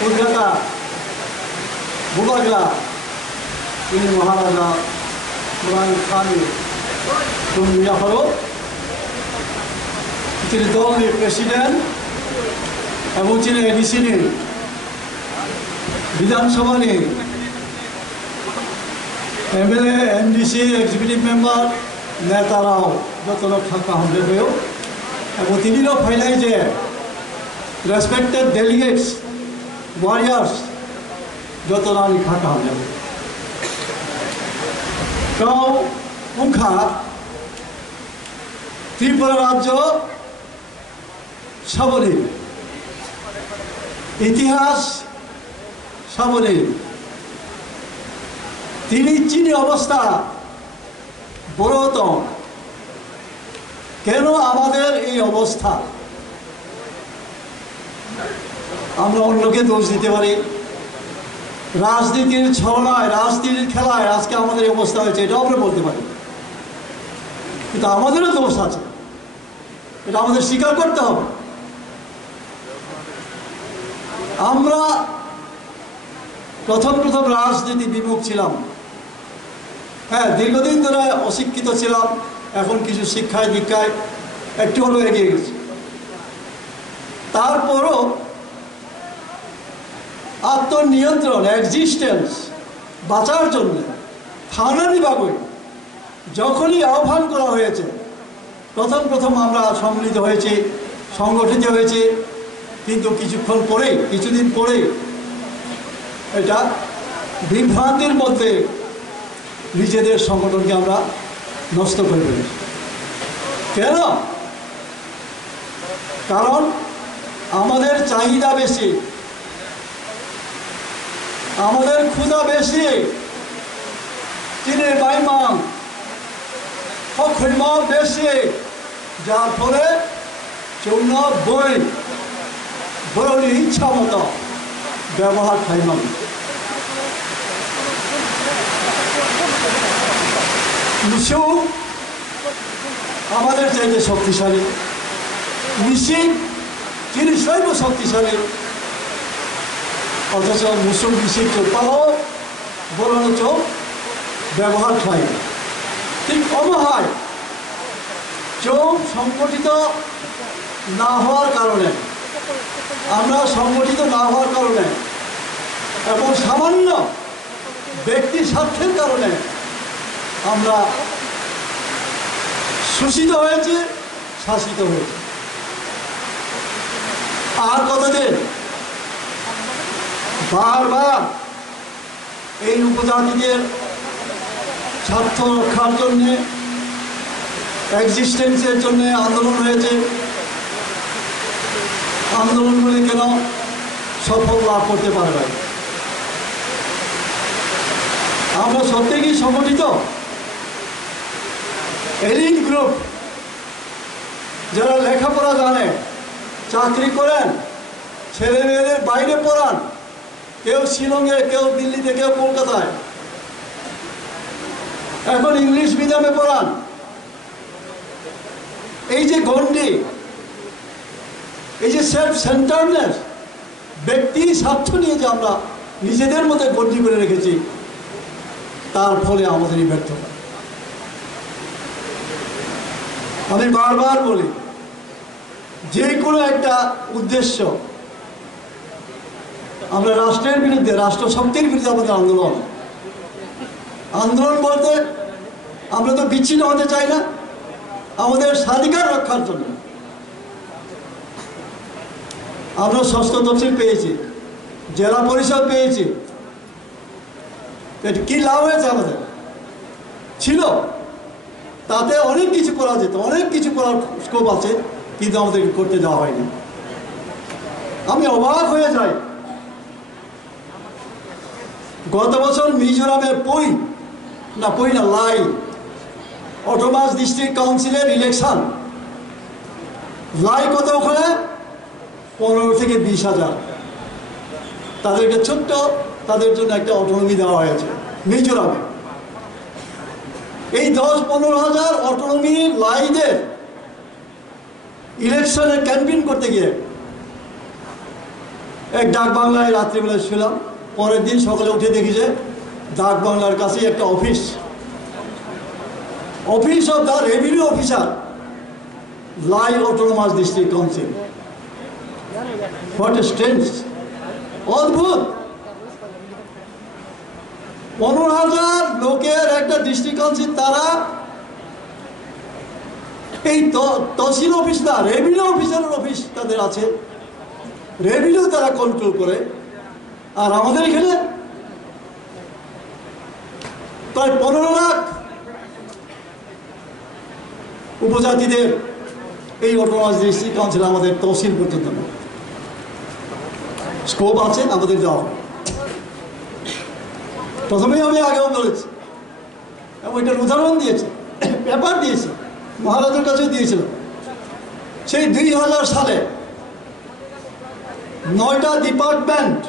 কলকাতা বুবাগরা তিনি মহারাজা ইমরান খানের জন্মিয়া হলো। তিনি দলের প্রেসিডেন্ট এবং তিনি এডিসি নেই বিধানসভা নেই এমএলএ এমডিসি এক্সিকিউটিভ মেম্বার নেতারাও যত লোক থাকা হলেও এবং তিনিও ফাইলাই যে রেসপেক্টেড ডেলিগেটস ওয়ারিয়ার্স যত রানি থাকা হলেও গাঁও পুঙ্খা ত্রিপুরা রাজ্য সাবলীল ইতিহাস সাবলীল তিনি চিনি অবস্থা বড়তম কেন আমাদের এই অবস্থা আমরা অন্যকে দোষ দিতে পারি রাজনীতির ছলনায় রাজনীতির খেলায় আজকে আমাদের এই অবস্থা হয়েছে এটাও আমরা বলতে পারি কিন্তু আমাদেরও দোষ আছে এটা আমাদের স্বীকার করতে হবে আমরা প্রথম রাজনীতি বিমুখ ছিলাম হ্যাঁ দীর্ঘদিন ধরে অশিক্ষিত ছিলাম এখন কিছু শিক্ষায় দীক্ষায় একটু হলেও এগিয়ে গেছি তারপরও আত্মনিয়ন্ত্রণ এক্সিস্টেন্স বাঁচার জন্য থানানিবাবুই যখনই আহ্বান করা হয়েছে প্রথম আমরা সম্মিলিত হয়েছি সংগঠিত হয়েছি কিন্তু কিছুদিন পরে এটা বিভ্রান্তির মধ্যে নিজেদের সংগঠনকে আমরা নষ্ট করে ফেলেছি কেন কারণ আমাদের চাহিদা বেশি আমাদের ক্ষুধা বেশি চিনের বাইমাং খৈমা বেশি যার ফলে চৌন বই বড় ইচ্ছা মতো ব্যবহার খাইমাং মিশু আমাদের চাইতে শক্তিশালী মিশিং তিনি শৈব শক্তিশালী অথচ মুসুল মিশিং চোপাও বরঞ্চ ব্যবহার খাই ঠিক অবহায় চোখ সংগঠিত না হওয়ার কারণে আমরা সংগঠিত না হওয়ার কারণে এবং সামান্য ব্যক্তি স্বার্থের কারণে আমরা শোষিত হয়েছে শাসিত হয়েছে আর কতদিন বারবার এই উপজাতিদের স্বার্থ রক্ষার জন্যে এক্সিস্টেন্সের জন্য আন্দোলন হয়েছে আন্দোলনগুলি কেন সফল লাভ করতে পারে না আমরা সত্যি কি সংগঠিত এলিট গ্রুপ যারা লেখাপড়া জানে চাকরি করেন ছেলে মেয়েদের বাইরে পড়ান কেউ শিলংয়ে কেউ দিল্লিতে কেউ কলকাতায় এখন ইংলিশ মিডিয়ামে পড়ান এই যে গণ্ডি এই যে সেলফ সেন্টারনেস ব্যক্তি স্বার্থ নিয়ে যে আমরা নিজেদের মধ্যে গণ্ডি করে রেখেছি তার ফলে আমাদেরই ব্যর্থতা আমি বারবার বলি যে কোনো একটা উদ্দেশ্য আমরা রাষ্ট্রের বিরুদ্ধে রাষ্ট্র শক্তির বিরুদ্ধে আমাদের আন্দোলন বলতে আমরা তো বিচ্ছিন্ন হতে চাই না আমাদের স্বাধিকার রক্ষার জন্য আমরা ষষ্ঠ তফসিল পেয়েছি জেলা পরিষদ পেয়েছি কি লাভ হয়েছে আমাদের ছিল তাতে অনেক কিছু করা যেত অনেক কিছু করার স্কোপ আছে কিন্তু আমাদেরকে করতে দেওয়া হয়নি আমি অবাক হয়ে যাই গত বছর মিজোরামের পই না লাই অটোমাস ডিস্ট্রিক্ট কাউন্সিলের ইলেকশন লাই কত ওখানে 15 থেকে 20,000 তাদেরকে ছোট্ট তাদের জন্য একটা অটোনমি দেওয়া হয়েছে মিজোরামে এই 10-15,000 অটোনমি লাইদের ইলেকশনে ক্যাম্পেইন করতে গিয়ে এক ডাক বাংলায় রাত্রিবেলায় শুলাম, পরের দিন সকালে উঠে দেখি যে ডাক বাংলার কাছেই একটা office of the revenue officer, lie autonomous district council. What a strange, অদ্ভুত। 15,000 লোকের একটা ডিস্ট্রিক্ট কাউন্সিল, তারা এই তহসিল অফিস না, রেভিনিউ অফিসারের অফিস তাদের আছে, রেভিনিউ তারা কন্ট্রোল করে। আর আমাদের এখানে প্রায় 15 লাখ উপজাতিদের এই অটোনমাস ডিস্ট্রিক্ট কাউন্সিল আমাদের তহসিল পর্যন্ত স্কোপ আছে আমাদের যাওয়া। প্রথমেই আমি আগেও বলেছি এবং এটার উদাহরণ দিয়েছি, পেপার দিয়েছি, মহারাজের কাছেও দিয়েছিল। সেই 2000 সালে 9টা ডিপার্টমেন্ট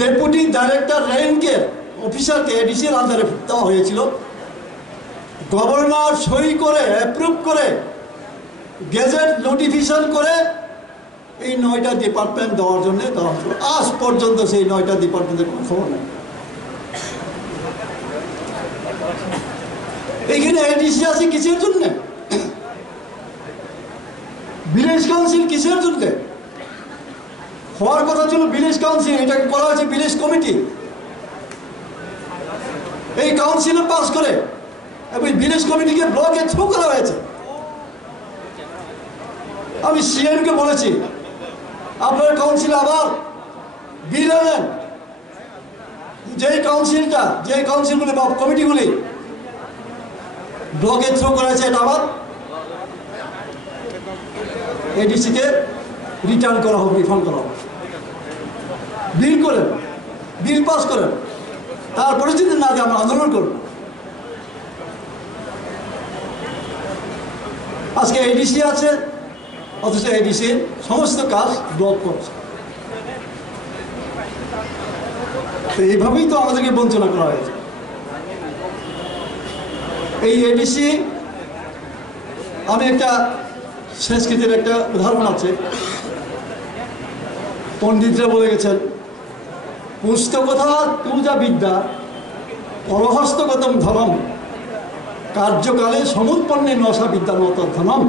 ডেপুটি ডাইরেক্টর র্যাঙ্কের অফিসারকে এডিসির আন্ডারে দেওয়া হয়েছিল। গভর্নর সই করে অ্যাপ্রুভ করে গেজেট নোটিফিকেশন করে এই 9টা ডিপার্টমেন্ট দেওয়ার জন্য দেওয়া হয়েছিল। আজ পর্যন্ত সেই 9টা ডিপার্টমেন্টের কোনো খবর নেই। এইখানে এডিসি আছে কিসের জন্য? ভিলেজ কাউন্সিল কিসের জন্য? হওয়ার কথা ছিল ভিলেজ কাউন্সিল, এটাকে করা হয়েছে ভিলেজ কমিটি। এই কাউন্সিলে পাস করে এবং ভিলেজ কমিটিকে ব্লকে থ্রু করা হয়েছে। আমি সিএমকে বলেছি আপনার কাউন্সিলে আবার বিল আনেন, যেই কাউন্সিলগুলি বা কমিটিগুলি ব্লকে থ্রু করা হয়েছে এটা আবার এডিসিকে রিটার্ন করা হোক, রিফান্ড করা হোক। বিল করেন, বিল পাস করেন, তারপরে যদি না দিয়ে আমরা আন্দোলন করব। আজকে এডিসি আছে, অথচ এডিসির সমস্ত কাজ ব্লক করছে। তো এইভাবেই তো আমাদেরকে বঞ্চনা করা হয়েছে। এই এডিসি, আমি একটা সংস্কৃতির একটা উদাহরণ আছে, পণ্ডিতরা বলে গেছেন, পুস্তকথা পূজা বিদ্যা পরহস্তগতম ধনম, কার্যকালে সমুৎপন্নে নশা বিদ্যা নত ধনম।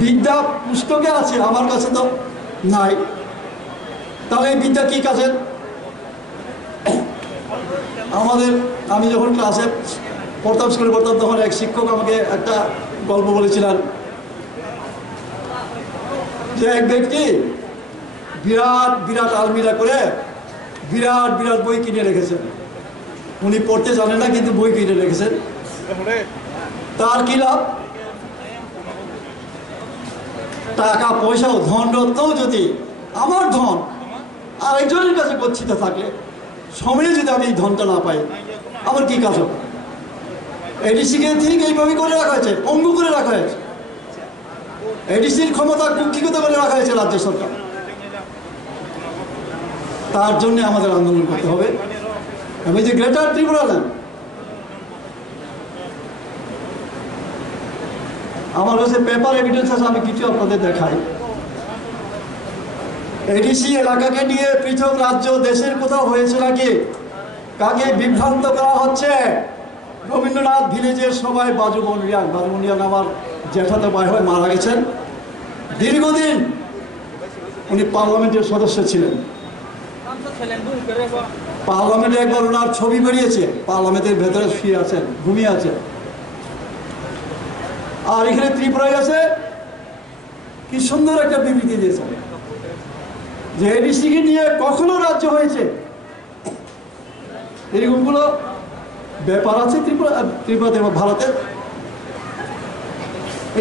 বিদ্যা পুস্তকে আছে, আমার কাছে তো নাই, তাহলে এই বিদ্যা কি কাজের? আমি যখন ক্লাসে পড়তাম, স্কুলে পড়তাম, তখন এক শিক্ষক আমাকে একটা গল্প বলেছিলেন যে এক ব্যক্তি বিরাট বিরাট আলমিরা করে বিরাট বিরাট বই কিনে রেখেছেন। উনি পড়তে জানেন না, কিন্তু বই কিনে রেখেছেন। তার কি লাভ? টাকা পয়সাও ধন রত্নও যদি আমার ধন আরেকজনের কাছে গচ্ছিত থাকে, সময়ে যদি আমি এই ধনটা না পাই, আমার কি কাজ হবে? এডিসিকে ঠিক এইভাবে করে রাখা হয়েছে, পঙ্গু করে রাখা হয়েছে। এডিসির ক্ষমতা কুক্ষিগত করে রাখা হয়েছে রাজ্য সরকার। তার জন্য আমাদের আন্দোলন করতে হবে। আমি যে গ্রেটার ত্রিপুরা নেন, আমার কাছে পেপার এভিডেন্স আছে, আমি কিছু আপনাদের দেখাই। এডিসি এলাকাকে নিয়ে পৃথক রাজ্য দেশের কোথাও হয়েছে নাকি? কাকে বিভ্রান্ত করা হচ্ছে? রবীন্দ্রনাথ ভিলেজের সবাই বাজুবনিয়ান আমার জ্যাঠাতো ভাই হয়ে মারা গেছেন। দীর্ঘদিন উনি পার্লামেন্টের সদস্য ছিলেন। পার্লামেন্টে একবার ওনার ছবি বেরিয়েছে, পার্লামেন্টের ভেতরে শুয়ে আছেন, ঘুমিয়ে আছেন। আর এখানে ত্রিপুরায় আছে, কি সুন্দর একটা বিবৃতি দিয়েছে যে এডিসিকে নিয়ে কখনো রাজ্য হয়েছে, এরকমগুলো ব্যাপার আছে ত্রিপুরাতে এবং ভারতে।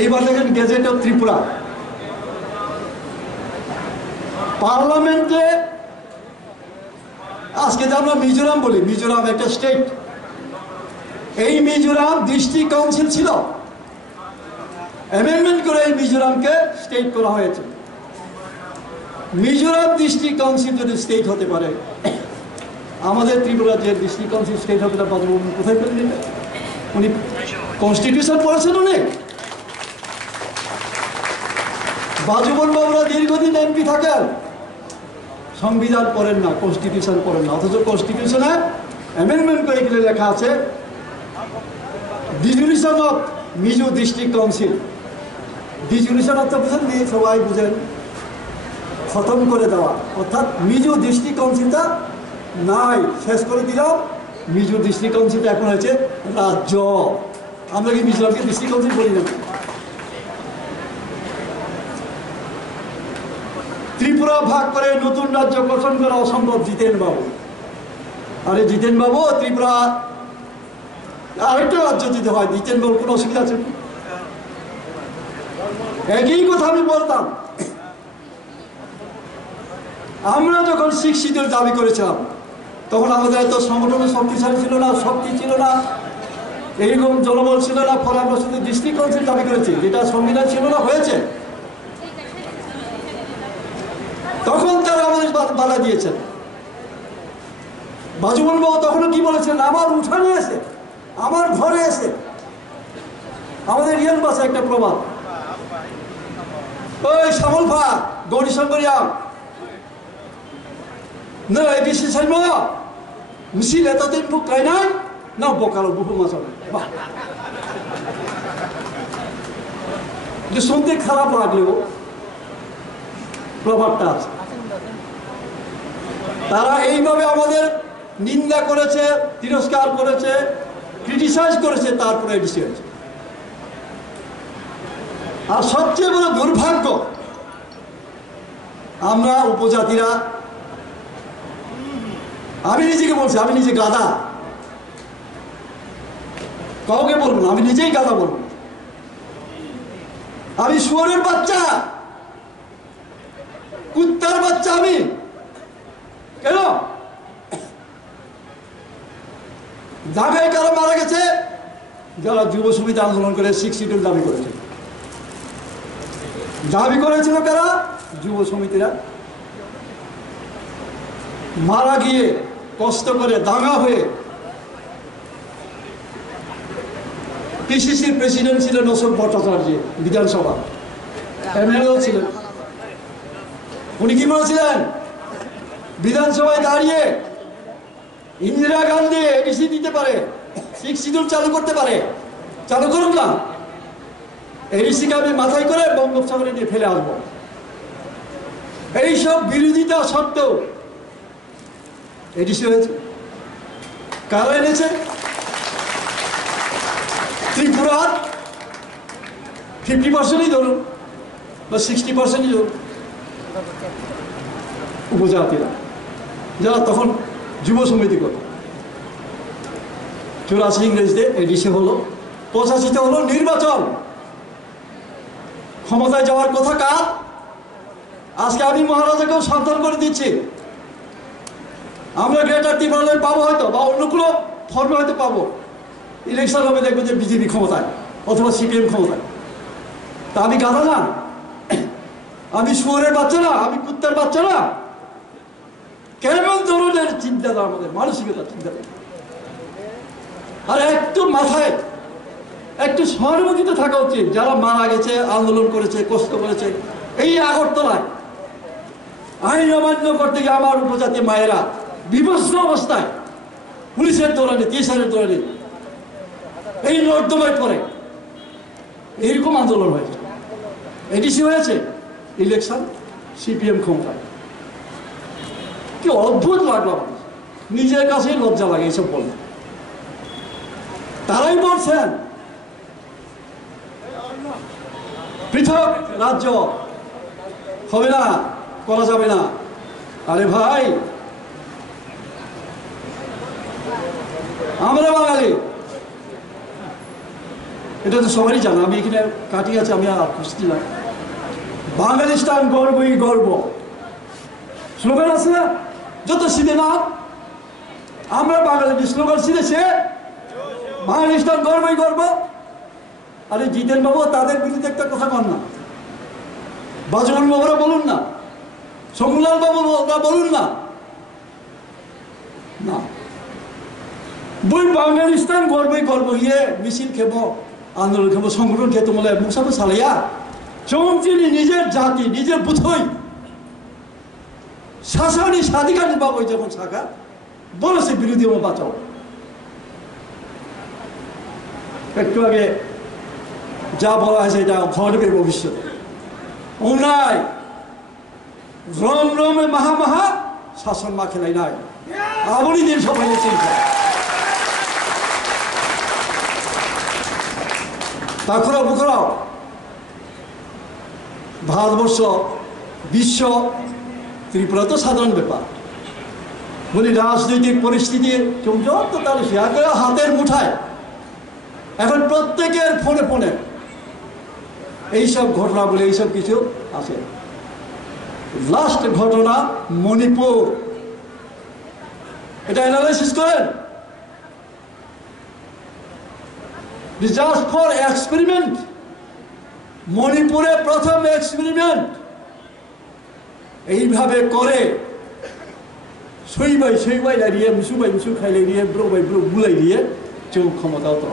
এইবার দেখেন গেজেট অফ ত্রিপুরা, পার্লামেন্টে আজকে যে আমরা মিজোরাম বলি, মিজোরাম একটা স্টেট, এই মিজোরাম ডিস্ট্রিক্ট কাউন্সিল ছিল, অ্যামেন্ডমেন্ট করে এই মিজোরামকে স্টেট করা হয়েছে। মিজোরাম ডিস্ট্রিক্ট কাউন্সিল যদি স্টেট হতে পারে, আমাদের ত্রিপুরা যে ডিস্ট্রিক্ট কাউন্সিল স্টেট হবে, তার বাজু কোথায় পেলেন? উনি কনস্টিটিউশন পড়েছেন অনেক। বাজুবন বাবুরা দীর্ঘদিন এমপি থাকেন, সংবিধান পড়েন না, কনস্টিটিউশন পড়েন না, অথচ কনস্টিটিউশনে অ্যামেন্ডমেন্ট করে এখানে লেখা আছে ডিজুলিউশন অফ মিজো ডিস্ট্রিক্ট কাউন্সিল। ডিজুলিউশন অর্থ বুঝেন, দিয়ে সবাই বুঝেন, খতম করে দেওয়া, অর্থাৎ মিজো ডিস্ট্রিক্ট কাউন্সিলটা নাই, শেষ করে দিলাম। মিজো ডিস্ট্রিক্ট কাউন্সিলটা এখন হয়েছে রাজ্য। আমরা কি মিজোরামকে ডিস্ট্রিক্ট কাউন্সিল বলি না? ত্রিপুরা ভাগ করে নতুন রাজ্য গঠন করা অসম্ভব, জিতেন বাবু। আরে জিতেন বাবু, ত্রিপুরা আরেকটা রাজ্য দিতে হয়, জিতেন বাবু কোনো অসুবিধা আছে? একই কথা আমি বলতাম। আমরা যখন শিক্ষিত দাবি করেছিলাম, তখন আমাদের এত সংগঠনের শক্তিশালী ছিল না, শক্তি ছিল না, এইরকম জনবল ছিল না, ফলে আমরা শুধু ডিস্ট্রিক্ট কাউন্সিল দাবি করেছি, যেটা সংবিধান ছিল না, হয়েছে। তখন তারা আমাদের বাধা দিয়েছেন। বাজুবন বাবু তখনও কি বলেছেন, আমার উঠানে এসে, আমার ঘরে এসে, আমাদের রিয়ান বাসে একটা প্রবাদ, ওই শ্যামল ভা গৌরী শঙ্করিয়াম না এডিসি সাইম মিছিল এতদিন বুক গাইনাই না বকালো বুফু মাসাবে। বাহ, শুনতে খারাপ লাগলেও প্রভাবটা আছে। তারা এইভাবে আমাদের নিন্দা করেছে, তিরস্কার করেছে, ক্রিটিসাইজ করেছে, তারপরে এডিসি হয়েছে। আর সবচেয়ে বড় দুর্ভাগ্য, আমরা উপজাতিরা, আমি নিজেকে বলছি, আমি নিজে গাধা, কাউকে বলবো না, আমি নিজেই গাধা বলবো। আমি শুয়োরের বাচ্চা, কুত্তার বাচ্চা। আমি কেন? ঢাকায় কারা মারা গেছে? যারা যুব সমিতি আন্দোলন করে 6 শিডিউল দাবি করেছে। দাবি করেছিল কারা? যুব সমিতিরা। মারা গিয়ে কষ্ট করে দাঙ্গা হয়ে পিসিসির প্রেসিডেন্ট ছিলেন অশোক ভট্টাচার্য, বিধানসভা এমএলএও ছিলেন। উনি কি বলেছিলেন? বিধানসভায় দাঁড়িয়ে ইন্দিরা গান্ধী এডিসি দিতে পারে, 6 শিডিউল চালু করতে পারে, চালু করুন না, এডিসিকে আমি মাথায় করে বঙ্গোপসাগরে নিয়ে ফেলে আসবো। এইসব বিরোধিতা সত্ত্বেও এডিসি হয়েছে। কারা এনেছে? ত্রিপুরার 50%ই ধরুন বা 60%ই ধরুন উপজাতিরা, যারা তখন যুব সমিতি করত। 84 ইংরেজিতে এডিসি হলো, 85-তে হলো নির্বাচন। ক্ষমতায় যাওয়ার কথা কার? আজকে আমি মহারাজাকেও সাবধান করে দিচ্ছি, আমরা গ্রেটার ত্রিপুরায় পাবো হয়তো, বা অন্য কোনো ফর্মে হয়তো পাবো। ইলেকশন হবে, দেখবো যে বিজেপি ক্ষমতায় অথবা সিপিএম ক্ষমতায়। তা আমি গাধা না, আমি শুয়োরের বাচ্চা না, আমি কুত্তার বাচ্চা না। কেমন ধরনের চিন্তাধারা আমাদের, মানসিকতা, চিন্তাধারা। আর একটু মাথায় একটু সহানুভূতিতে থাকা উচিত। যারা মারা গেছে, আন্দোলন করেছে, কষ্ট করেছে, এই আগরতলায় আইন অমান্য করতে গিয়ে আমার উপজাতি মায়েরা বিভৎস অবস্থায় পুলিশের দৌড়ানি, টিচারের দৌড়ানি, এই নর্দমায় পড়ে, এইরকম আন্দোলন হয়েছে। এডিসি হয়েছে, ইলেকশন সিপিএম ক্ষমতায়। কি অদ্ভুত লাগলো, নিজের কাছেই লজ্জা লাগে এইসব বলতে। তারাই বলছেন পৃথক রাজ্য হবে না, করা যাবে না। আরে ভাই, আমরা বাঙালি, এটা তো সবারই জানা। আমি এখানে কাটি আছে, আমি আর খুঁজতে না। বাঙালিস্তান গর্বই গর্ব স্লোগান আছে না, যত শীতে না আমরা বাঙালি স্লোগান শিখেছে, বাঙালিস্তান গর্বই গর্ব। আরে জিতেন বাবু, তাদের বিরুদ্ধে একটা কথা কন না, বাজুবন বাবুরা বলুন না, শঙ্কুলাল বাবুরা বলুন না। না, বই বাঙালিস্তান গর্বই গর্ব ইয়ে মিছিল খেব, আন্দোলন খেব, সংগঠন খেতে বলে মুসাফে সালাইয়া চৌমচিনি নিজের জাতি নিজের বুথই শাসনী স্বাধিকার বাবু যখন শাখা বলেছে বিরোধী বাঁচাও। একটু আগে যা বলা হয়েছে এটা ঘটবে ভবিষ্যতে। অন্যায় রম রমে মাহা মাহা শাসন মা খেলাই নাই আবরই দিন সবাই চিন্তা। তাছাড়াও বুকরাও ভারতবর্ষ বিশ্ব ত্রিপুরা তো সাধারণ ব্যাপার বলি রাজনৈতিক পরিস্থিতি যত তার হাতের মুঠায় এখন প্রত্যেকের ফোনে ফোনে এইসব ঘটনা বলে এইসব কিছু আছে। লাস্ট ঘটনা মণিপুর, এটা অ্যানালাইসিস করেন। জাস্ট ফর এক্সপেরিমেন্ট, মণিপুরে প্রথম এক্সপেরিমেন্ট এইভাবে করে সইবাই সইবাই দাঁড়িয়ে মুসুবাই মুসু খাইলে দিয়ে ব্রোবাই ব্রো বুলাই দিয়ে কেউ ক্ষমতাও তো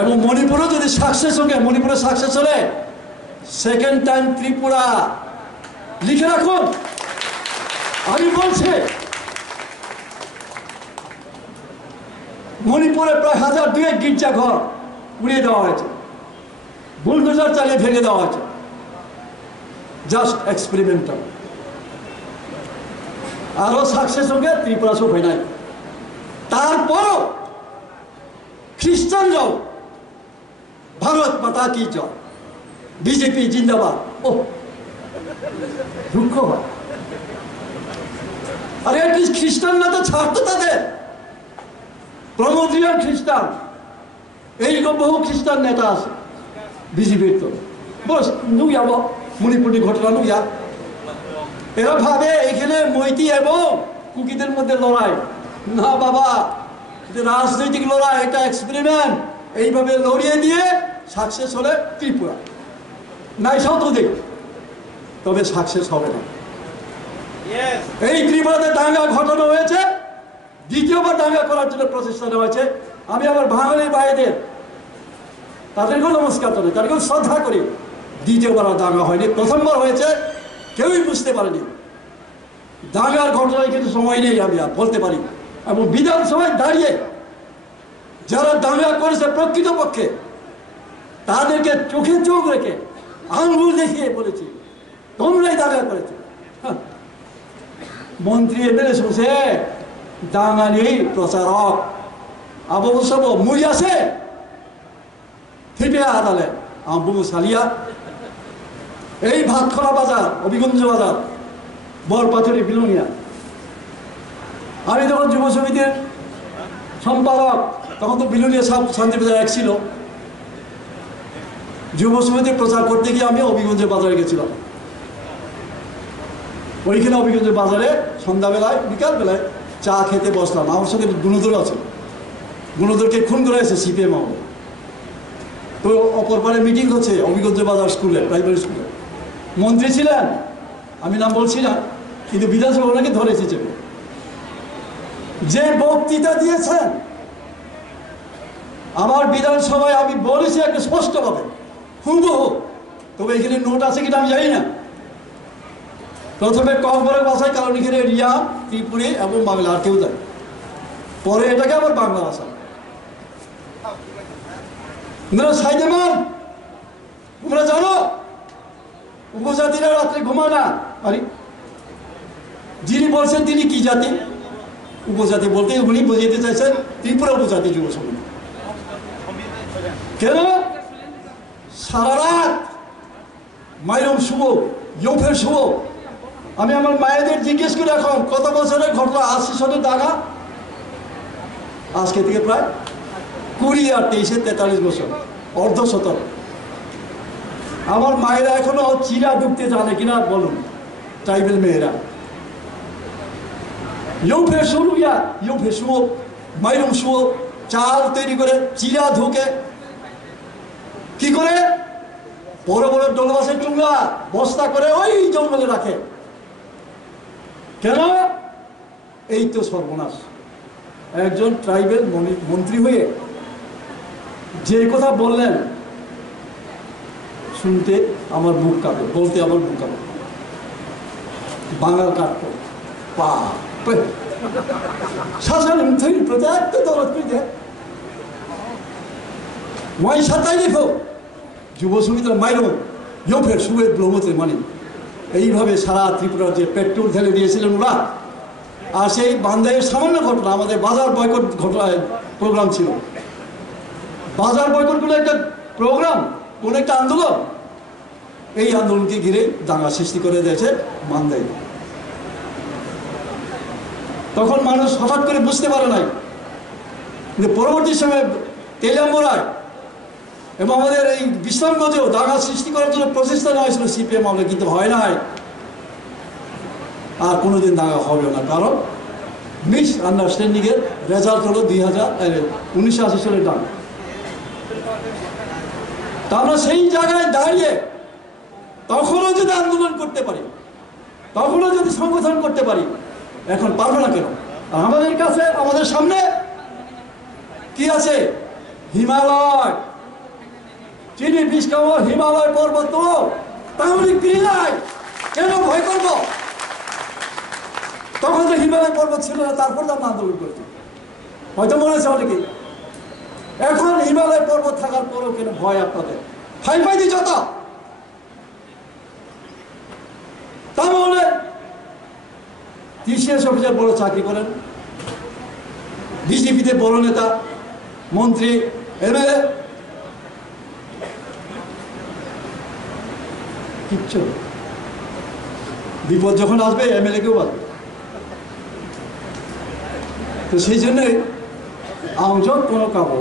এবং মণিপুরও যদি সাকসেস হবে, মণিপুরে সাকসেস হলে সেকেন্ড টাইম ত্রিপুরা লিখে রাখুন। আমি বলছি মণিপুরে প্রায় 1002 গির্জা ঘর উড়িয়ে দেওয়া হয়েছে, বুলডোজার চালিয়ে ভেঙে দেওয়া হয়েছে। Just experimental. আরো সাকসেস হবে, ত্রিপুরা সব হয় নাই। তারপরও খ্রিস্টানরাও ভারত মাতা কি জয়, বিজেপি জিন্দাবাদ, ও দুঃখ হয়। আরে খ্রিস্টানরা তো ছাড়তো তাদের, প্রমোদিয়ান খ্রিস্টান, এইরকম বহু খ্রিস্টান নেতা আছে বিজেপির। তো বস নুইয়া মণিপুরের ঘটনা নুইয়া, এরা ভাবে এখানে মৈতি এবং কুকিদের মধ্যে লড়াই না বাবা, রাজনৈতিক লড়াই, এটা এক্সপেরিমেন্ট। এইভাবে লড়িয়ে দিয়ে সাকসেস হলে ত্রিপুরা নাই সব তো দেখ, তবে সাকসেস হবে না। এই ত্রিপুরাতে দাঙ্গা ঘটানো হয়েছে, দ্বিতীয়বার দাঙ্গা করার জন্য প্রচেষ্টা নেওয়া হয়েছে। আমি আমার বাঙালির ভাইদের তাদেরকেও নমস্কার করি, তাদেরকেও শ্রদ্ধা করি। দ্বিতীয়বার দাঙ্গা হয়নি, প্রথমবার হয়েছে, কেউই বুঝতে পারেনি। দাঙ্গার ঘটনায় কিন্তু সময় নেই, আমি আর বলতে পারি। এবং বিধানসভায় দাঁড়িয়ে যারা দাঙ্গা করেছে প্রকৃতপক্ষে তাদেরকে চোখে চোখ রেখে আঙ্গুল দেখিয়ে বলেছি তোমরাই দাঙ্গা করেছো। মন্ত্রী এমএলএ শুনছে দাঙ্গানি প্রচারক আবু সব মুই আছে ফিরবে আদালে আবু সালিয়া এই ভাতখরা বাজার, অভিগঞ্জ বাজার, বরপাথরি বিলুনিয়া। আমি যখন যুব সমিতির সম্পাদক, তখন তো বিলুনিয়া সব শান্তিবাজার এক ছিল। যুব সমিতি প্রচার করতে গিয়ে আমি অভিগঞ্জের বাজারে গেছিলাম। ওইখানে অভিগঞ্জের বাজারে সন্ধ্যাবেলায় বিকালবেলায় চা খেতে বসলাম। আমার সঙ্গে গুণধর আছে, গুণধরকে খুন করে এসে সিপিএম আমলে। তো অপর পারে মিটিং হচ্ছে অভিগঞ্জ বাজার স্কুলে, প্রাইমারি স্কুলে। মন্ত্রী ছিলেন, আমি নাম বলছি না, কিন্তু বিধানসভা ওনাকে ধরে এসেছে। যে বক্তৃতা দিয়েছেন আমার বিধানসভায়, আমি বলেছি একটা স্পষ্টভাবে হুবহু, তবে এখানে নোট আছে কিনা আমি জানি না। প্রথমে কম্বরের ভাষায়, কারণ এখানে রিয়া, ত্রিপুরী এবং বাংলা আর কেউ যায়, পরে এটাকে আবার বাংলা ভাষা। সাইদেমান তোমরা জানো উপজাতিরা রাত্রে ঘুমায় না। আরে যিনি বলছেন তিনি কি জাতি? উপজাতি বলতে উনি বুঝাইতে চাইছেন ত্রিপুরা উপজাতি যুব সমিতি। কেন সারা রাত মাইরম শুভ, ইউফের শুভ। আমি আমার মায়েদের জিজ্ঞেস করি এখন কত বছরের ঘটনা, 80 সনের দাগা, আজকে থেকে প্রায় 20 আর 23 43 বছর, অর্ধ শতক। আমার মায়েরা এখনো চিরা ঢুকতে জানে কিনা বলুন, ট্রাইবেল মেয়েরা। ইউফে শুরু ইয়া ইউফে শুভ, মাইরম শুভ, চাল তৈরি করে চিরা ঢুকে কি করে বড় বড় ডলবাসের টুকরা বস্তা করে ওই জঙ্গলে রাখে। কেন? এই তো সর্বনাশ। একজন ট্রাইবেল মন্ত্রী হয়ে যে কথা বললেন শুনতে আমার বুক কাঁপে, বলতে আমার বুক কাঁপে। বাঙাল কাটতো পা 사사는 들보다 떠들었거든. ওই সাতাই দেখো যুব সমিতির মাইরো ইয়োফে সুবেদ ব্রহ্মতে মানে এইভাবে সারা ত্রিপুরার যে পেট্রোল ঢেলে দিয়েছিলেন ওরা। আর সেই বান্দাইয়ের সামান্য ঘটনা, আমাদের বাজার বয়কট ঘটনায় প্রোগ্রাম ছিল। বাজার বয়কটগুলো একটা প্রোগ্রাম, কোন একটা আন্দোলন। এই আন্দোলনকে ঘিরে দাঙ্গা সৃষ্টি করে দিয়েছে মান্দাই। তখন মানুষ হঠাৎ করে বুঝতে পারে নাই, কিন্তু পরবর্তী সময়ে তেলিয়ামুড়ায় এবং আমাদের এই বিশ্রামগঞ্জেও দাঙ্গা সৃষ্টি করার জন্য প্রচেষ্টা নেওয়া হয়েছিল সিপিএম আমলে, কিন্তু হয় নাই। আর কোনোদিন দাঙ্গা হবে না, কারণ মিস আন্ডারস্ট্যান্ডিংয়ের রেজাল্ট হলো 1980 সালের দাঙ্গা। তা আমরা সেই জায়গায় দাঁড়িয়ে তখনও যদি আন্দোলন করতে পারি, তখনও যদি সংগঠন করতে পারি, এখন পারবো না কেন? আর আমাদের কাছে, আমাদের সামনে কি আছে? হিমালয়, চিনি বিষ্কাও হিমালয় পর্বত, তাহলে ক্রিয়ায় কেন ভয় করব? তখন তো হিমালয় পর্বত ছিল না, তারপর তো আমরা আন্দোলন করছি, হয়তো মনে হচ্ছে অনেকে। এখন হিমালয় পর্বত থাকার পরেও কেন ভয় আপনাদের? ফাই ফাই দিয়ে যত তাহলে টিসিএস অফিসার বড় চাকরি করেন, বিজেপিতে বড় নেতা, মন্ত্রী, এমএলএ, কিচ্ছু। বিপদ যখন আসবে এমএলএ কেও বাঁচবে। তো সেই জন্যই আমজক কোনো কাবো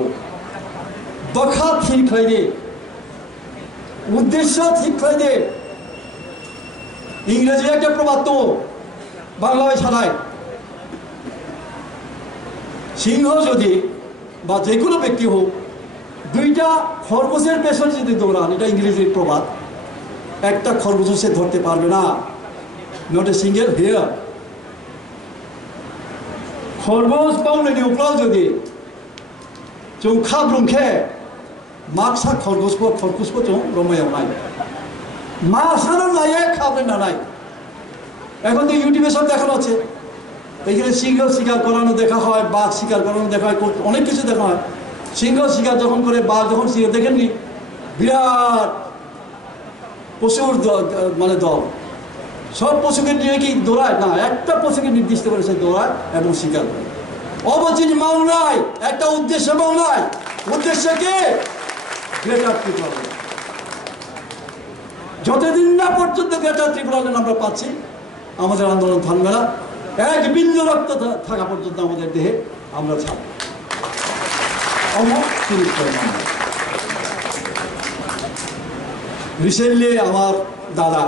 দখা ঠিক হয়ে দে, উদ্দেশ্য ঠিক হয়ে দে। ইংরেজি একটা প্রবাদ তো বাংলায় ছাড়ায়, সিংহ যদি বা যে কোনো ব্যক্তি হোক, দুইটা খরগোশের পেছনে যদি দৌড়ান, এটা ইংরেজির প্রবাদ, একটা খরগোশ সে ধরতে পারবে না। Not a single hair. খরগোশ পাউনি উপরাও যদি চৌখা ব্রুমখে মাকসা খরগোশকে খরগোশকে চৌ রমায়াव নাই মা সারা নাই খাবে না নাই। এখন তো ইউটিউবে সব দেখানো হচ্ছে, এইখানে সিংহ শিকার করানো দেখা হয়, বাঘ শিকার করানো দেখা হয়, অনেক কিছু দেখা হয়। সিংহ শিকার যখন করে, বাঘ যখন সিংহ দেখেননি, বিরাট পশুর মানে দল, সব পশুকে নিয়ে কি দৌড়ায় না, একটা পশুকে নির্দিষ্ট করে সে দৌড়ায় এবং শিকার করে। অবচিন মাও নাই, একটা উদ্দেশ্য মাও নাই। উদ্দেশ্য কি? গ্রেটার ত্রিপুরা। যতদিন না পর্যন্ত গ্রেটার ত্রিপুরা আমরা পাচ্ছি, আমাদের আন্দোলন থামবে না। এক বিন্দু রক্ত থাকা পর্যন্ত আমাদের দেহে আমরা ছাড়ব। রিসেন্টলি আমার দাদা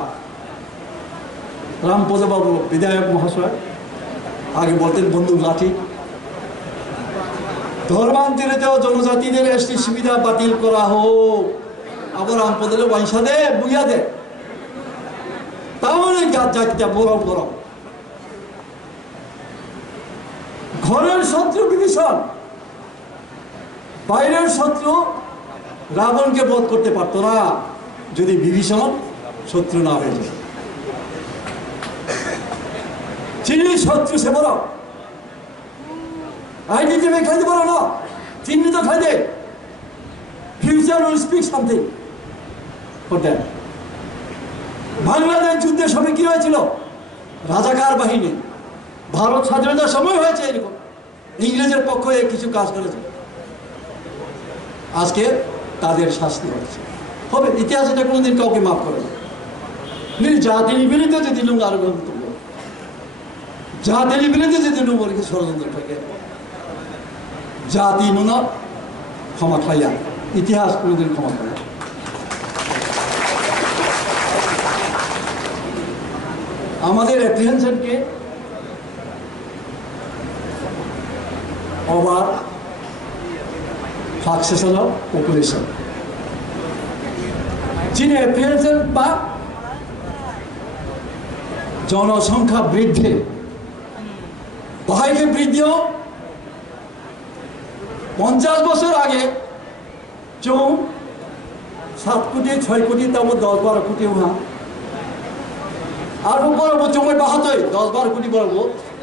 রামপদবাবু বিধায়ক মহাশয়, আগে বলতেন বন্দুক লাঠি, ধর্মান্তরিত জনজাতিদের এসটি সুবিধা বাতিল করা হোক, আবার রামপদলে পয়সা দে বুঝা দে, তাহলে জাতিটা বড় বড়। ঘরের শত্রু বিভীষণ, বাইরের শত্রু রাবণকে বধ করতে পারত না যদি বিভীষণ শত্রু না হয়ে যায়। চিনি শত্রু সে বড়, আইডিটি খাইতে পারো না, চিহ্নিত খাই দে। Future will speak something for that. Bangladesh যুদ্ধের সময় কি হয়েছিল? রাজাকার বাহিনী, ভারত স্বাধীনতার সময় হয়েছে এরকম, ইংরেজের পক্ষে কিছু কাজ করেছে, আজকে তাদের শাস্তি হচ্ছে। হবে, ইতিহাস এটা কোনোদিন কাউকে মাফ করে না। জাতির বিরুদ্ধে যদি লোক আরো গন্তব্য, জাতির বিরুদ্ধে যদি লোক ষড়যন্ত্র থাকে, জাতি নুন ক্ষমা খাইয়া, ইতিহাস কোনোদিন ক্ষমা করে। আমাদের অ্যাপ্রিহেনশনকে ওভার ফ্লাকচুয়েশন অফ পপুলেশন, চীনে অ্যাপ্রিহেনশন বা জনসংখ্যা বৃদ্ধি, বাহিকে বৃদ্ধিও 50 বছর আগে 7 কোটি 6 কোটি তারপর 10-12 কোটি হ্যাঁ আর বলবো জমে বাহাতই 10-12 কোটি বলবো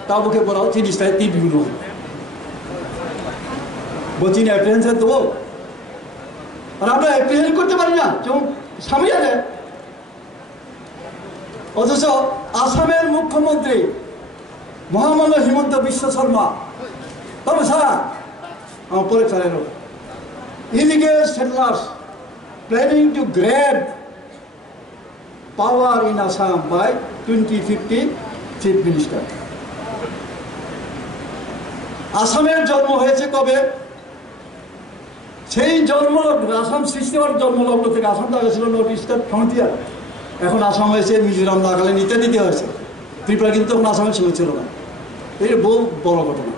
তাবুকে বলাও 30টায় 3 বিঘু বলছি না অ্যাপ্রিহেন্সন দেবো আর আমরা অ্যাপ্রিহেন্স করতে পারি না যেমন সামনে আছে অথচ আসামের মুখ্যমন্ত্রী মহামান্য হিমন্ত বিশ্ব শর্মা তবে সারা আমার পরে চালালো illegal settlers planning to grab power in Assam by 2050 Chief Minister. আসামের জন্ম হয়েছে কবে সেই জন্মলগ্ন আসাম সৃষ্টি হওয়ার জন্মলগ্ন থেকে আসাম তো আগে ছিল নর্থ ইস্টার্ন ফ্রন্টিয়ার এখন আসাম হয়েছে মিজোরাম নাগাল্যান্ড ইত্যাদি দিতে হয়েছে ত্রিপুরা কিন্তু তখন আসামের ছিল না এই বহু বড় ঘটনা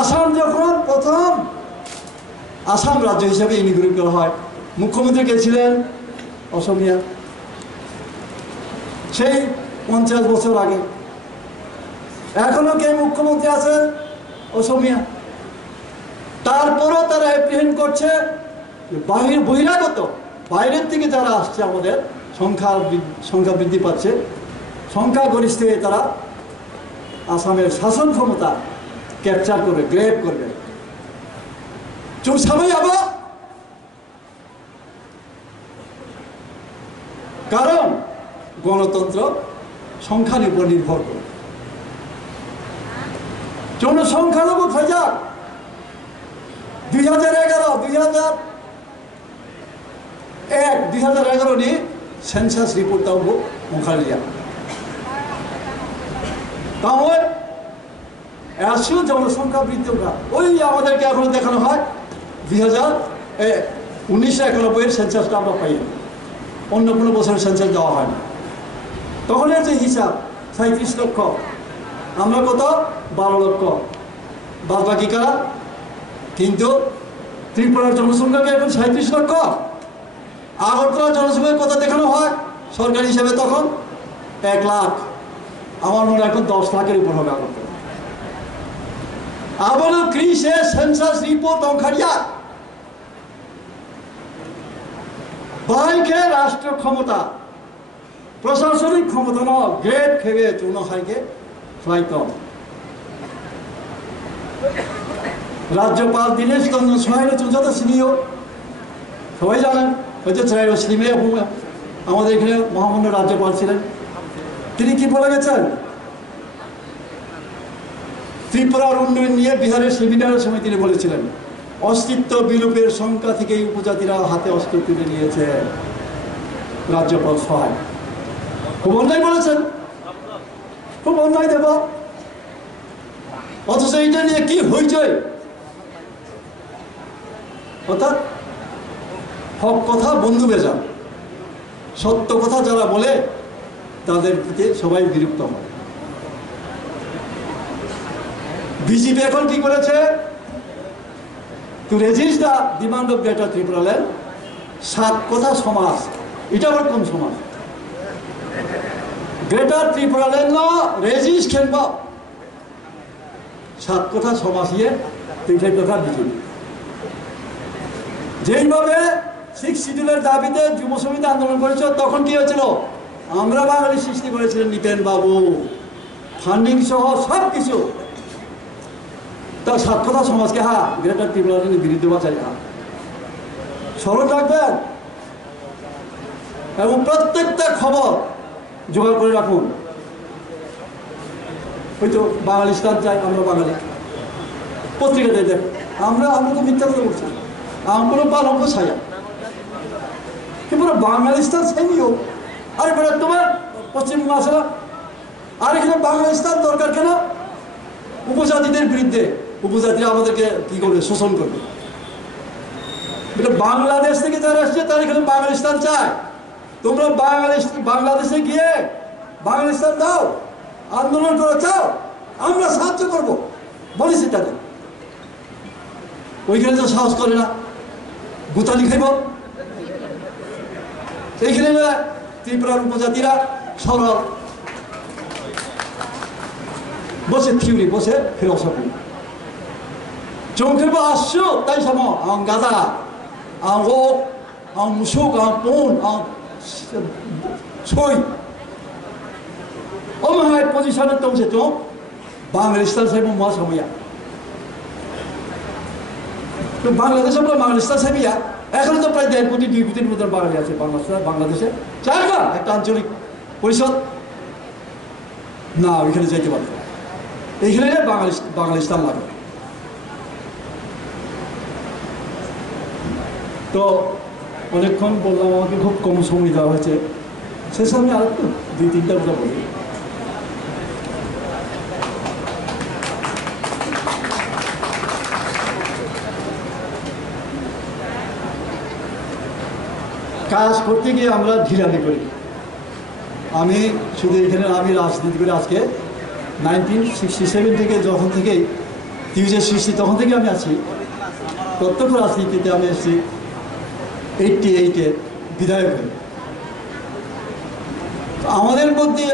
আসাম যখন প্রথম আসাম রাজ্য হিসাবে ইনগ্রেট করা হয় মুখ্যমন্ত্রী কে ছিলেন অসমীয়া সেই 50 বছর আগে এখনো কে মুখ্যমন্ত্রী আছেন অসমীয়া তারপরও তারা অ্যাপ্রিহেন্ড করছে বহিরাগত বাইরের থেকে যারা আসছে আমাদের সংখ্যা বৃদ্ধি পাচ্ছে সংখ্যাগরিষ্ঠ তারা আসামের শাসন ক্ষমতা ক্যাপচার করবে গ্রেপ করবে চুপ সামনে যাব কারণ গণতন্ত্র সংখ্যার উপর নির্ভর করে জনসংখ্যালঘু হয়ে যাক 2011 নিয়ে সেন্সাস রিপোর্ট তাও মুখালিয়া তাহলে আসু জনসংখ্যা বৃদ্ধি ওই আমাদেরকে এখন দেখানো হয় 1991 সেন্সাসটা আমরা পাই অন্য কোনো বছরের সেন্সাস দেওয়া হয় না তখন যে হিসাব 37 লক্ষ আমরা কত 12 লক্ষ বাদ বাকি কারা কিন্তু ত্রিপুরার জনসংখ্যাকে এখন 37 লক্ষ আগরতলার জনসংখ্যার কথা দেখানো হয় সরকারি হিসাবে তখন 1 লাখ আমার মনে এখন 10 লাখের উপর হবে আগরতলা আবারও ক্রিসে সেন্সাস রিপোর্ট অংখারিয়া বাইকে রাষ্ট্র ক্ষমতা প্রশাসনিক ক্ষমতা ন গ্রেড খেবে চৌন হাইকে ফ্লাইট রাজ্যপাল দীনেশ চন্দ্র সহায় চৌজাত সিনিও সবাই জানেন হয়তো চাইল সিমে আমাদের এখানে মহামান্য রাজ্যপাল ছিলেন তিনি কি বলে গেছেন ত্রিপুরার উন্নয়ন নিয়ে বিহারের সেমিনারের সময় তিনি বলেছিলেন অস্তিত্ব বিলোপের সংখ্যা থেকেই উপজাতিরা হাতে অস্ত্র তুলে নিয়েছে রাজ্যপাল সহায় খুব অন্যায় বলেছেন খুব অন্যায় দেব অথচ এইটা নিয়ে কি হইচই অর্থাৎ হক কথা বন্ধু বেজা সত্য কথা যারা বলে তাদের প্রতি সবাই বিরক্ত হয় বিজেপি এখন কি করেছে two resist the demand of greater Tripuraland 7 কথা সমাজ এটা আবার কোন সমাজ গ্রেটার ত্রিপুরাল্যান্ড রেজিস্ট খেলব 7 কথা সমাজ ইয়ে 3 কথা বিজেপি যেইভাবে 6 শিডিউলের দাবিতে যুব সমিতি আন্দোলন করেছে তখন কি হয়েছিল আমরা বাঙালি সৃষ্টি করেছিলেন নিপেন বাবু ফান্ডিং সহ সব কিছু তার 7 কথা সমাজকে হ্যাঁ গ্রেটার ত্রিপুরাল্যান্ডের বিরুদ্ধে বাঁচাই হ্যাঁ স্মরণ রাখবেন এবং প্রত্যেকটা খবর জোগাড় করে রাখুন হয়তো বাঙালিস্তান চাই আমরা বাঙালি পত্রিকাতে দেখ আমরা তো মিথ্যা কথা বলছি আমরা পালঙ্ক ছায়া কিন্তু বাঙালিস্তান চাইনিও আরে বেড়া তোমার পশ্চিমবঙ্গ আসে না আর এখানে বাঙালিস্তান দরকার কেন উপজাতিদের বিরুদ্ধে উপজাতিরা আমাদেরকে কি করবে শোষণ করবে বাংলাদেশ থেকে যারা আসছে তারা এখানে বাঙালিস্তান চায় তোমরা বাংলাদেশে গিয়ে বাঙালিস্তান দাও আন্দোলন করে চাও আমরা সাহায্য করবো বলিস তাদের ওইখানে তো সাহস করে না গুতালি খাইব এইখানে ত্রিপুরার উপজাতিরা সরল বসে থিওরি বসে ফিলোসফি চৌখেব আসছো তাই সম আং গাদা আং ও musuk, pon, soy. Hai position tong se to Bangladesh sai mo mas hoya. তো বাংলাদেশ আমরা বাংলাদেশটা সেবিয়া এখন তো প্রায় 1.5 কোটি 2 কোটির মতো বাঙালি আছে বাংলাদেশে চায় না একটা আঞ্চলিক পরিষদ না ওইখানে যাইতে পারবে এইখানে বাংলাদেশটা লাগে তো অনেকক্ষণ বললাম আমাকে খুব কম সময় দেওয়া হয়েছে শেষ আমি আর 2-3টা কথা বলি কাজ করতে গিয়ে আমরা ঢিলামি করি আমি শুধু এখানে আমি রাজনীতি করে আজকে 1967 থেকে যখন থেকে 2060 তখন থেকে আমি আছি প্রত্যক্ষ রাজনীতিতে আমি এসেছি 88-এ বিধায়ক হয়ে আমাদের মধ্যে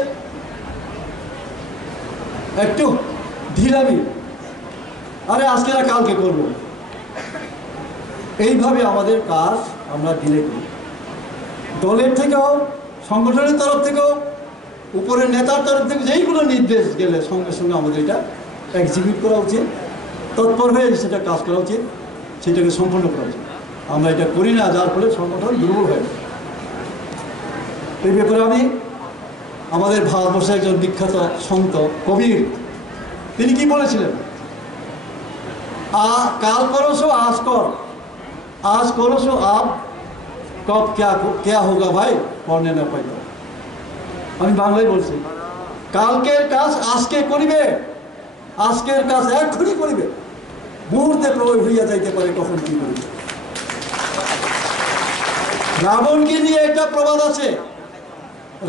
একটু ঢিলামি আরে আজকে না কালকে করব এইভাবে আমাদের কাজ আমরা ডিলে করি দলের থেকেও সংগঠনের তরফ থেকেও উপরের নেতার তরফ থেকে যেইগুলো নির্দেশ গেলে সঙ্গে সঙ্গে আমাদের এটা এক্সিকিউট করা উচিত তৎপর হয়ে সেটা কাজ করা উচিত সেটাকে সম্পন্ন করা উচিত আমরা এটা করি না যার ফলে সংগঠন দুর্বল হয়ে যায় এই ব্যাপারে আমি আমাদের ভারতবর্ষের একজন বিখ্যাত সন্ত কবির তিনি কি বলেছিলেন কাল করোসো আজ করোসো আব কব क्या होगा ভাই পড়নে না পাইতো আমি বাংলায় বলছি কালকের কাজ আজকে করিবে আজকের কাজ এখনই করিবে মুহূর্তে প্রয়োগ হইয়া যাইতে পারে কখন কি করিবে রাবণকে নিয়ে একটা প্রবাদ আছে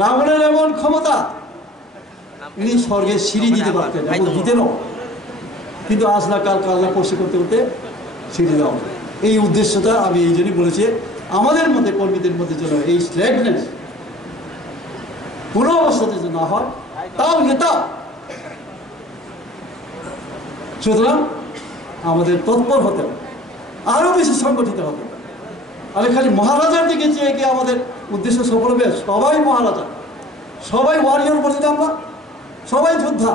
রাবণের এমন ক্ষমতা ইনি স্বর্গের সিঁড়ি দিতে পারতেন এবং দিতেনও কিন্তু আজ না কাল না পরশু করতে করতে সিঁড়ি দেওয়া এই উদ্দেশ্যটা আমি এই জন্যই বলেছি আমাদের মধ্যে কর্মীদের মধ্যে যেন এই স্ল্যাগনেস কোনো অবস্থাতে যেন না হয় তাও নেতা সুতরাং আমাদের তৎপর হতে হবে আরও বেশি সংগঠিত হতে হবে আর খালি মহারাজার দিকে চেয়ে গিয়ে আমাদের উদ্দেশ্য সফল হবে সবাই মহারাজা সবাই ওয়ারিয়র বলি না আমরা সবাই যোদ্ধা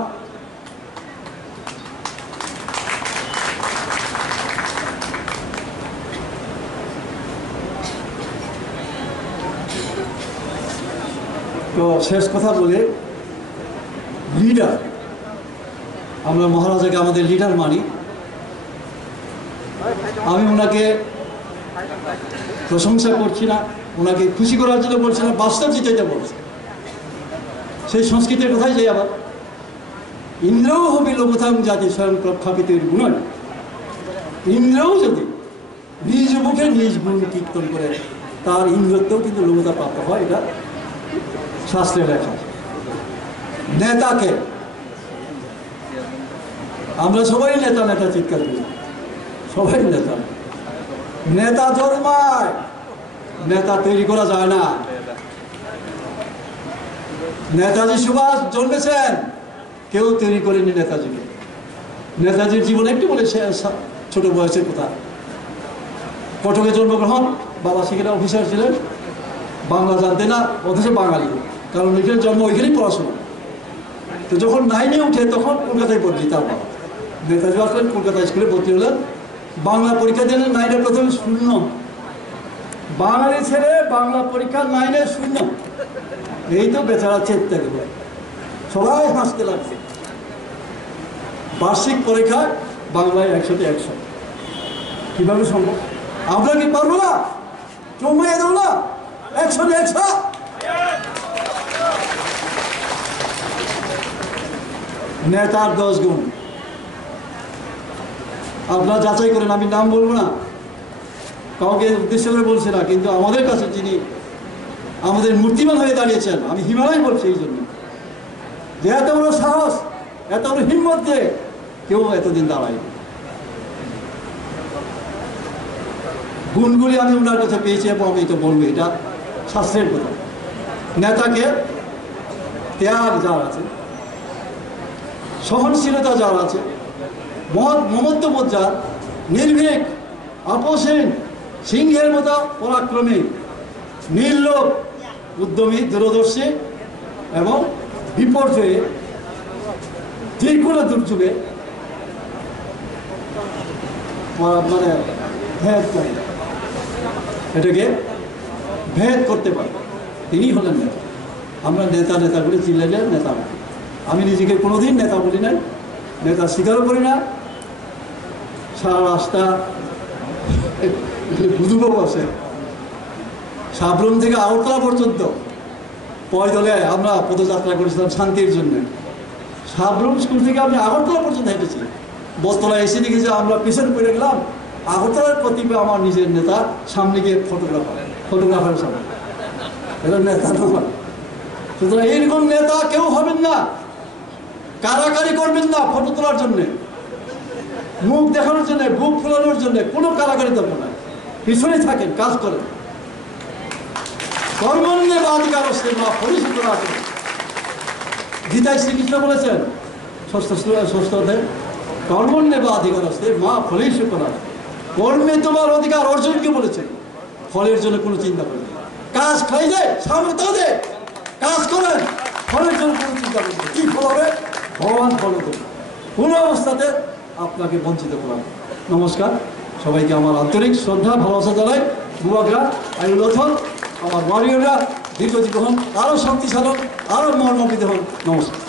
তো শেষ কথা বলে লিডার আমরা মহারাজাকে আমাদের লিডার মানি আমি ওনাকে প্রশংসা করছি না ওনাকে খুশি করার জন্য বলছি না বাস্তব যেটা বলছি সেই সংস্কৃতির কথাই যাই আবার ইন্দ্রও হবি লোকথাম জাতি স্বয়ং প্রখ্যাপিতের গুণ ইন্দ্রও যদি নিজ মুখে নিজ গুণ কীর্তন করে তার ইন্দ্রত্বেও কিন্তু লোকতা প্রাপ্ত হয় এটা শাস্ত্রে লেখা নেতাকে আমরা সবাই নেতা নেতা চিৎকার করি সবাই নেতা নেতা জন্মায় নেতা তৈরি করা যায় না নেতাজি সুভাষ জন্মেছেন কেউ তৈরি করেনি নেতাজিকে নেতাজির জীবনে একটু বলে ছোট বয়সের কথা কটকে জন্মগ্রহণ বাবা সেখানে অফিসার ছিলেন বাংলা জানতে না অথচ বাঙালি কারণ ওইখানে জন্ম ওইখানেই পড়াশোনা তো যখন 9-এ উঠে তখন কলকাতায় ভর্তি তার বাবা নেতাজি আসলেন কলকাতা স্কুলে ভর্তি হলেন বাংলা পরীক্ষা দিলেন 9-এ প্রথমে 0 বাঙালি ছেলে বাংলা পরীক্ষা 9-এ 0 এই তো বেচারা চেপতে গেল সবাই হাসতে লাগছে বার্ষিক পরীক্ষা বাংলায় 100-তে 100 কীভাবে সম্ভব আমরা কি পারবো না চৌমাইয়া দেবো না 100-তে 100 নেতার 10 গুণ আপনারা যাচাই করেন আমি নাম বলবো না কাউকে উদ্দেশ্য করে বলছি না কিন্তু আমাদের কাছে যিনি আমাদের মূর্তিমান হয়ে দাঁড়িয়েছেন আমি হিমালয় বলছি এই জন্য যে এত বড় সাহস এত বড় হিম্মত দিয়ে কেউ এতদিন দাঁড়ায় গুণগুলি আমি ওনার কাছে পেয়েছি এবং আমি তো বলবো এটা শাস্ত্রের কথা নেতাকে ত্যাগ যার আছে সহনশীলতা যার আছে মমত্ববোধ যার নির্ভীক আপোষহীন সিংহের মতো পরাক্রমী, নির্লোভ, উদ্যমী, দূরদর্শী এবং বিপর্যয়ে যে কোনো দুর্যোগে মানে ভেদ করে, এটাকে ভেদ করতে পারে, তিনি হলেন নেতা। আমরা নেতা নেতা করে চিল্লাইলে নেতা বলি। আমি নিজেকে কোনোদিন নেতা বলি না, নেতা স্বীকারও করি না। সারা রাস্তা বুধুবো বসে, সাবরুম থেকে আগরতলা পর্যন্ত পয়দলে আমরা পদযাত্রা করেছিলাম শান্তির জন্য। সাবরুম স্কুল থেকে আমি আগরতলা পর্যন্ত হেঁটেছি। বস্তলায় এসে দেখি যে আমরা পিছনে পড়ে গেলাম। আগরতলার প্রতিভা আমার নিজের নেতা, সামনে গিয়ে ফটোগ্রাফারের সামনে, এটা নেতা নয়। সুতরাং এইরকম নেতা কেউ হবেন না, কারাকারি করবেন না ফটো তোলার জন্যে, মুখ দেখানোর জন্য, বুক ফোলানোর জন্য কোনো কারাকারি দেবো না। পিছনে থাকেন, কাজ করেন। কর্মণ্যেবাধিকারস্তে মা ফলিষু করাতে, গীতায় শ্রীকৃষ্ণ বলেছেন ষষ্ঠ অধ্যায়ে, কর্মণ্যেবাধিকারস্তে মা ফলিষু করাতে, কর্মে তোমার অধিকার অর্জনকে বলেছেন, ফলের জন্য কোনো চিন্তা করেন না। কাজ খাইলে সামনে তাদের কাজ করেন, ফলের জন্য কোনো চিন্তা করেন না। কি ফল হবে? ভগবান ফল দেবে, কোনো অবস্থাতে আপনাকে বঞ্চিত করা। নমস্কার, সবাইকে আমার আন্তরিক শ্রদ্ধা ভালোবাসা জানাই। যুবকরা, আইনুলথন, আমার ওয়ারিয়ররা দীর্ঘজীবী হন, আরও শক্তিশালী হন, আরও মর্মবিদ হন। নমস্কার।